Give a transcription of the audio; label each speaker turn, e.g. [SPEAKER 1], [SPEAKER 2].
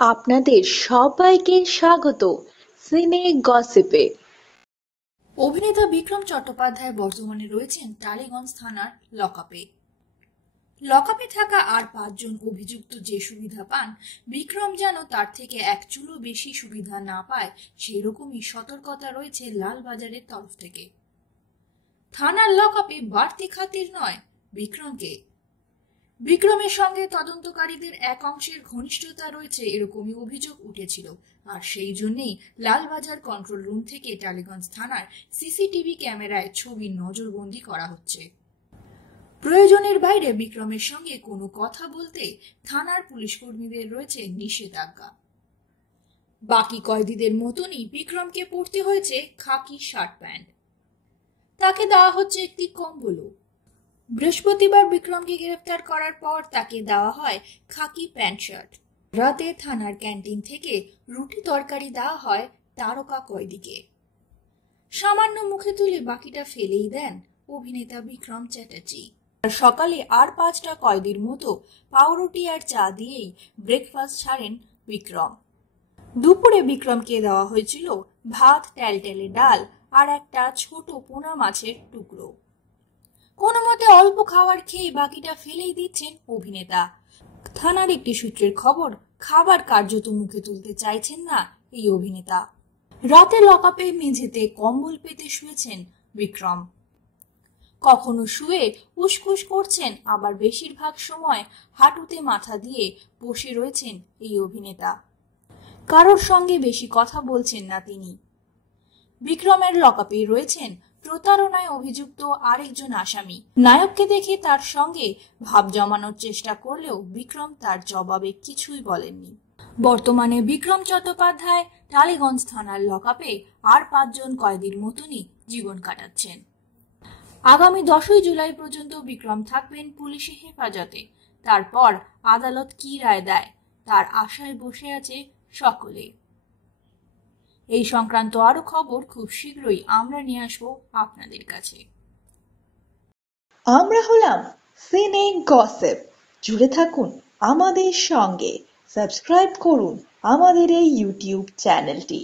[SPEAKER 1] আপনাদের সবাইকে স্বাগত সিনে গসিপে।
[SPEAKER 2] অভিনেতা বিক্রম চট্টোপাধ্যায় বর্তমানে রয়েছেন টালিগঞ্জ থানার লকআপে লকআপে থাকা আর পাঁচজন অভিযুক্ত যে সুবিধা পান, বিক্রম যেন তার থেকে এক চুলো বেশি সুবিধা না পায়, সেরকমই সতর্কতা রয়েছে লালবাজারের তরফ থেকে। থানার লকআপে বাড়তি খাতির নয় বিক্রমকে। বিক্রমের সঙ্গে তদন্তকারীদের এক অংশের ঘনিষ্ঠতা রয়েছে এরকমই অভিযোগ উঠেছিল। আর সেই জন্যেই লালবাজার কন্ট্রোল রুম থেকে টালিগঞ্জ থানার সিসিটিভি ক্যামেরায় ছবি নজরবন্দি করা হচ্ছে। প্রয়োজনের বাইরে বিক্রমের সঙ্গে কোনো কথা বলতে থানার পুলিশ কর্মীদের রয়েছে নিষেধাজ্ঞা। বাকি কয়েদিদের মতনই বিক্রমকে পড়তে হয়েছে খাকি শার্ট প্যান্ট। তাকে দেওয়া হচ্ছে একটি কম্বলও। বৃহস্পতিবার বিক্রমকে গ্রেফতার করার পর তাকে দেওয়া হয় খাকি প্যান্ট শার্ট। রাতে থানার ক্যান্টিন থেকে রুটি তরকারি দেওয়া হয় তারকা কয়দিকে সামান্য মুখে তুলে বাকিটা ফেলেই দেন অভিনেতা বিক্রম চ্যাটার্জি। সকালে আর পাঁচটা কয়দির মতো পাউরুটি আর চা দিয়েই ব্রেকফাস্ট ছাড়েন বিক্রম। দুপুরে বিক্রমকে দেওয়া হয়েছিল ভাত টেলটেলে ডাল আর একটা ছোট পোনা মাছের টুকরো। কোনো মতে অল্প খাবার খেয়ে বাকিটা ফেলেই দিচ্ছেন অভিনেতা। থানার একটি সূত্রের খবর, খাবার কার্যত মুখে তুলতে চাইছেন না এই অভিনেতা। রাতে লকআপে মেঝেতে কম্বল পেতে শুয়েছেন বিক্রম। কখনো শুয়ে উসকুস করছেন, আবার বেশিরভাগ সময় হাঁটুতে মাথা দিয়ে বসে রয়েছেন এই অভিনেতা। কারোর সঙ্গে বেশি কথা বলছেন না তিনি। বিক্রমের লকআপে রয়েছেন প্রতারণায় অভিযুক্ত আরেকজন আসামি। নায়ককে দেখে তার সঙ্গে ভাব জমানোর চেষ্টা করলেও বিক্রম তার জবাবে কিছুই বলেননি। বর্তমানে বিক্রম চট্টোপাধ্যায় টালিগঞ্জ থানার লকআপে আর পাঁচজন কয়েদির মতনই জীবন কাটাচ্ছেন। আগামী দশই জুলাই পর্যন্ত বিক্রম থাকবেন পুলিশি হেফাজতে। তারপর আদালত কি রায় দেয়, তার আশায় বসে আছে সকলে। এই সংক্রান্ত আরও খবর খুব শীঘ্রই আমরা নিয়ে আসব আপনাদের কাছে।
[SPEAKER 1] আমরা হলাম সিনে গসেপ জুড়ে থাকুন আমাদের সঙ্গে। সাবস্ক্রাইব করুন আমাদের এই ইউটিউব চ্যানেলটি